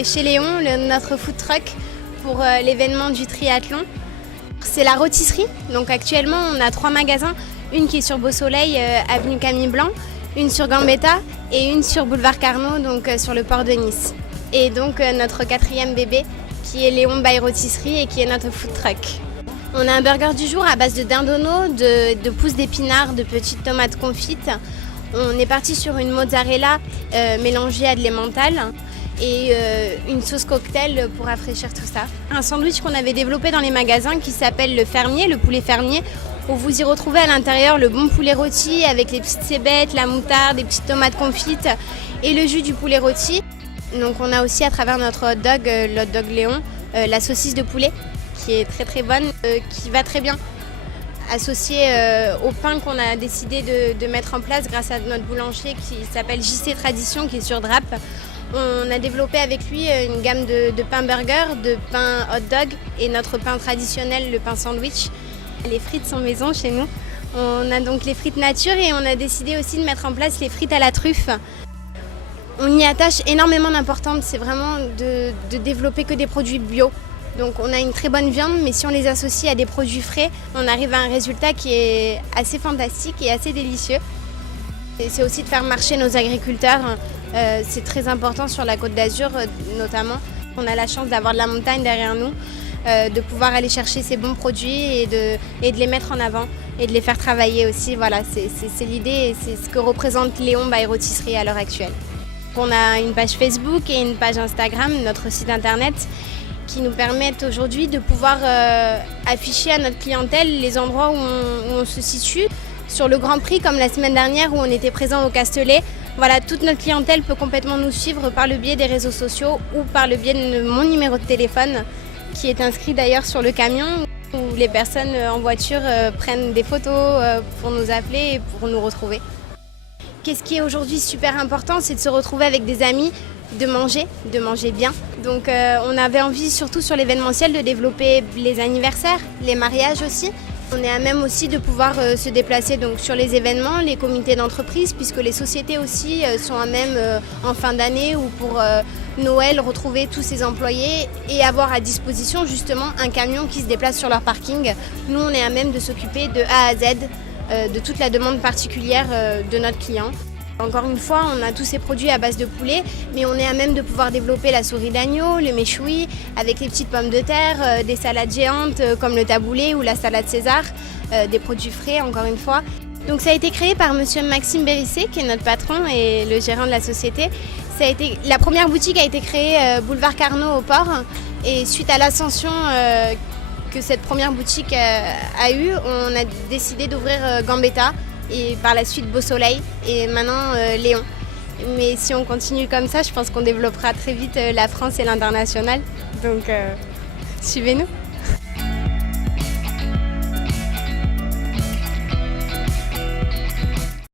est chez Léon, notre food truck pour l'événement du triathlon. C'est la rôtisserie. Donc actuellement, on a 3 magasins. Une qui est sur Beau Soleil, avenue Camille Blanc, une sur Gambetta et une sur boulevard Carnot, donc sur le port de Nice. Et donc notre 4e bébé qui est Léon by Rôtisserie et qui est notre food truck. On a un burger du jour à base de dindonneau, de pousses d'épinards, de petites tomates confites. On est parti sur une mozzarella mélangée à de l'emmental et une sauce cocktail pour rafraîchir tout ça. Un sandwich qu'on avait développé dans les magasins qui s'appelle le fermier, le poulet fermier, où vous y retrouvez à l'intérieur le bon poulet rôti avec les petites cébettes, la moutarde, des petites tomates confites et le jus du poulet rôti. Donc on a aussi à travers notre hot dog, le hot dog Léon, la saucisse de poulet qui est très très bonne, qui va très bien associée au pain qu'on a décidé de mettre en place grâce à notre boulanger qui s'appelle JC Tradition, qui est sur Drape. On a développé avec lui une gamme de pain burger, de pain hot dog et notre pain traditionnel, le pain sandwich. Les frites sont maison chez nous. On a donc les frites nature et on a décidé aussi de mettre en place les frites à la truffe. On y attache énormément d'importance, c'est vraiment de développer que des produits bio. Donc on a une très bonne viande, mais si on les associe à des produits frais, on arrive à un résultat qui est assez fantastique et assez délicieux. Et c'est aussi de faire marcher nos agriculteurs. C'est très important sur la Côte d'Azur notamment. On a la chance d'avoir de la montagne derrière nous, de pouvoir aller chercher ces bons produits et de les mettre en avant et de les faire travailler aussi. Voilà, c'est l'idée et c'est ce que représente Léon by Rôtisserie à l'heure actuelle. On a une page Facebook et une page Instagram, notre site internet, qui nous permettent aujourd'hui de pouvoir afficher à notre clientèle les endroits où on se situe. Sur le Grand Prix, comme la semaine dernière où on était présent au Castellet, voilà, toute notre clientèle peut complètement nous suivre par le biais des réseaux sociaux ou par le biais de mon numéro de téléphone qui est inscrit d'ailleurs sur le camion où les personnes en voiture prennent des photos pour nous appeler et pour nous retrouver. Qu'est-ce qui est aujourd'hui super important, c'est de se retrouver avec des amis, de manger bien. Donc on avait envie surtout sur l'événementiel de développer les anniversaires, les mariages aussi. On est à même aussi de pouvoir se déplacer donc, sur les événements, les comités d'entreprise, puisque les sociétés aussi sont à même en fin d'année ou pour Noël retrouver tous ces employés et avoir à disposition justement un camion qui se déplace sur leur parking. Nous, on est à même de s'occuper de A à Z de toute la demande particulière de notre client. Encore une fois, on a tous ces produits à base de poulet, mais on est à même de pouvoir développer la souris d'agneau, le méchoui, avec les petites pommes de terre, des salades géantes comme le taboulé ou la salade César, des produits frais encore une fois. Donc ça a été créé par monsieur Maxime Bérissé, qui est notre patron et le gérant de la société. La première boutique a été créée boulevard Carnot au port, et suite à l'ascension que cette première boutique a eue, on a décidé d'ouvrir Gambetta, et par la suite Beau Soleil et maintenant Léon. Mais si on continue comme ça, je pense qu'on développera très vite la France et l'international. Donc suivez-nous.